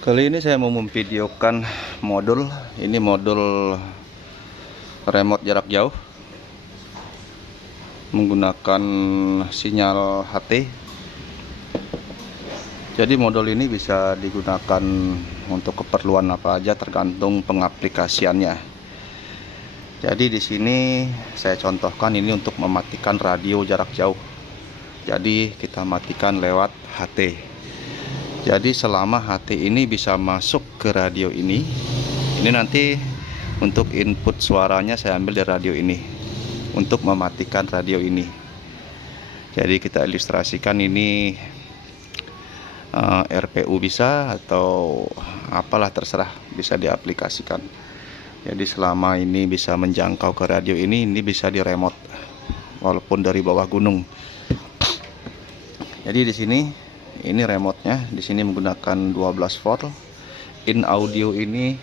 Kali ini saya mau memvideokan modul. Ini modul remote jarak jauh menggunakan sinyal HT. Jadi modul ini bisa digunakan untuk keperluan apa aja tergantung pengaplikasiannya. Jadi di sini saya contohkan ini untuk mematikan radio jarak jauh. Jadi kita matikan lewat HT. Jadi selama HT ini bisa masuk ke radio ini nanti untuk input suaranya saya ambil dari radio ini untuk mematikan radio ini. Jadi kita ilustrasikan ini RPU bisa atau apalah terserah, bisa diaplikasikan. Jadi selama ini bisa menjangkau ke radio ini bisa di remote walaupun dari bawah gunung. Jadi di sini ini remote-nya, di sini menggunakan 12 volt. In audio ini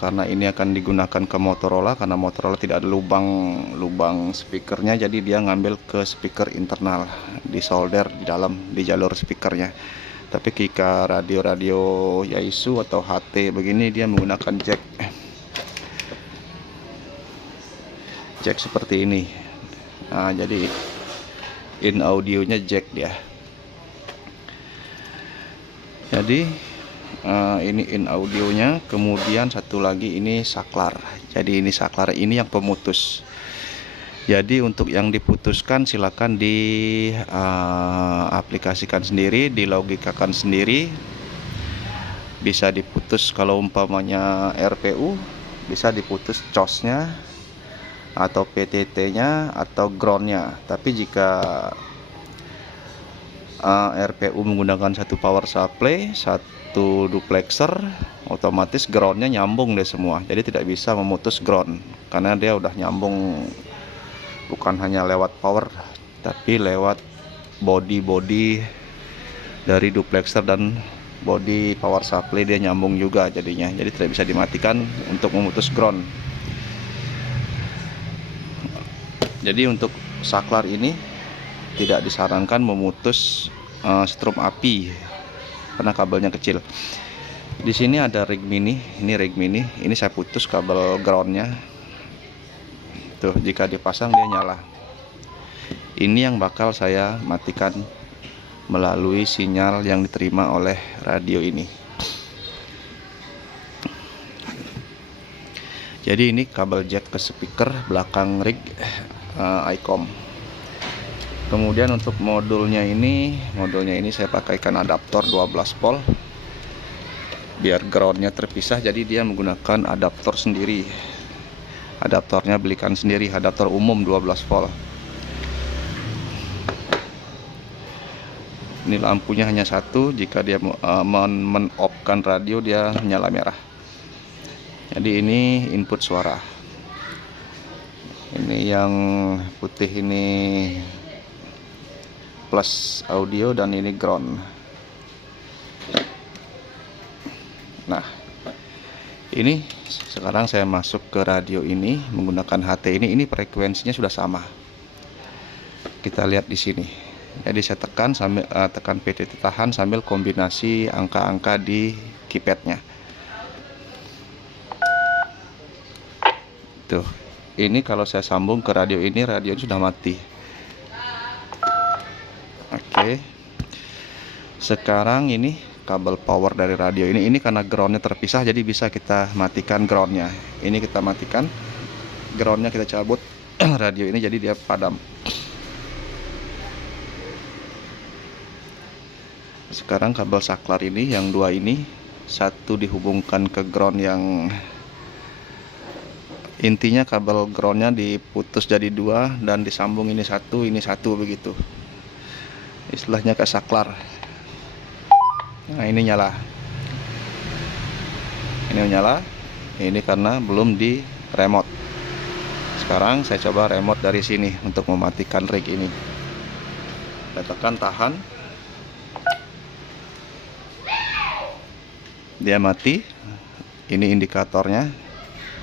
karena ini akan digunakan ke Motorola, karena Motorola tidak ada lubang speakernya, jadi dia ngambil ke speaker internal, disolder di dalam di jalur speakernya. Tapi jika radio-radio Yaesu atau HT begini dia menggunakan jack seperti ini. Nah, jadi in audionya jack dia. Jadi ini in audionya, kemudian satu lagi ini saklar. Jadi ini saklar ini yang pemutus. Jadi untuk yang diputuskan silakan di aplikasikan sendiri, dilogikakan sendiri. Bisa diputus kalau umpamanya RPU, bisa diputus COS-nya atau PTT-nya atau ground-nya. Tapi jika RPU menggunakan satu power supply, satu duplexer, otomatis ground-nya nyambung deh semua. Jadi tidak bisa memutus ground karena dia udah nyambung, bukan hanya lewat power tapi lewat body dari duplexer dan body power supply, dia nyambung juga jadinya. Jadi tidak bisa dimatikan untuk memutus ground. Jadi untuk saklar ini tidak disarankan memutus strom api karena kabelnya kecil. Di sini ada rig mini, ini saya putus kabel groundnya. Tuh, jika dipasang dia nyala. Ini yang bakal saya matikan melalui sinyal yang diterima oleh radio ini. Jadi ini kabel jack ke speaker belakang rig ICOM. Kemudian untuk modulnya ini saya pakaikan adaptor 12 volt biar groundnya terpisah. Jadi dia menggunakan adaptor sendiri. Adaptornya belikan sendiri, adaptor umum 12 volt. Ini lampunya hanya satu, jika dia men-off-kan radio dia nyala merah. Jadi ini input suara. Ini yang putih ini plus audio dan ini ground. Nah, ini sekarang saya masuk ke radio ini menggunakan HT ini frekuensinya sudah sama. Kita lihat di sini. Jadi saya tekan sambil tekan PTT tahan sambil kombinasi angka-angka di keypadnya. Tuh, ini kalau saya sambung ke radio ini, radio sudah mati. Oke. Sekarang ini kabel power dari radio ini karena groundnya terpisah, jadi bisa kita matikan groundnya. Ini kita matikan groundnya, kita cabut radio ini, jadi dia padam. Sekarang kabel saklar ini yang dua ini, satu dihubungkan ke ground yang intinya kabel groundnya diputus jadi dua dan disambung ini satu begitu. Istilahnya ke saklar. Nah, ini nyala. Ini menyala. Ini karena belum di remote. Sekarang saya coba remote dari sini untuk mematikan rig ini. Saya tekan tahan. Dia mati. Ini indikatornya.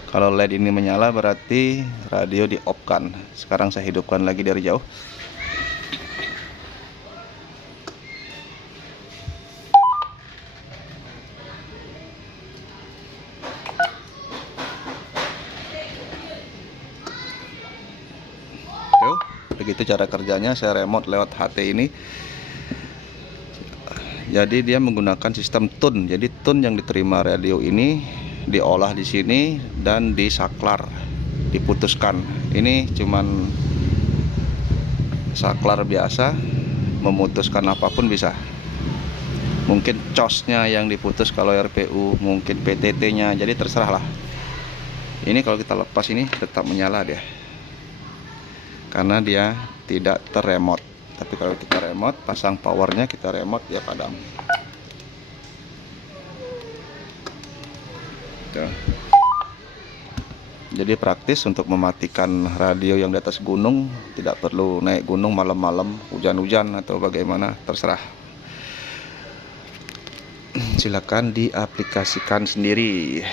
Kalau LED ini menyala berarti radio di off kan. Sekarang saya hidupkan lagi dari jauh. Tuh, begitu cara kerjanya. Saya remote lewat HT ini. Jadi dia menggunakan sistem tune. Jadi tune yang diterima radio ini diolah di sini dan disaklar, diputuskan. Ini cuman saklar biasa, memutuskan apapun bisa. Mungkin COS-nya yang diputus kalau RPU, mungkin PTT-nya, jadi terserah lah. Ini kalau kita lepas ini tetap menyala dia, karena dia tidak terremote. Tapi kalau kita remote, pasang powernya, kita remote, dia padam. Tuh. Jadi praktis untuk mematikan radio yang di atas gunung. Tidak perlu naik gunung malam-malam, hujan-hujan atau bagaimana, terserah. Silakan diaplikasikan sendiri.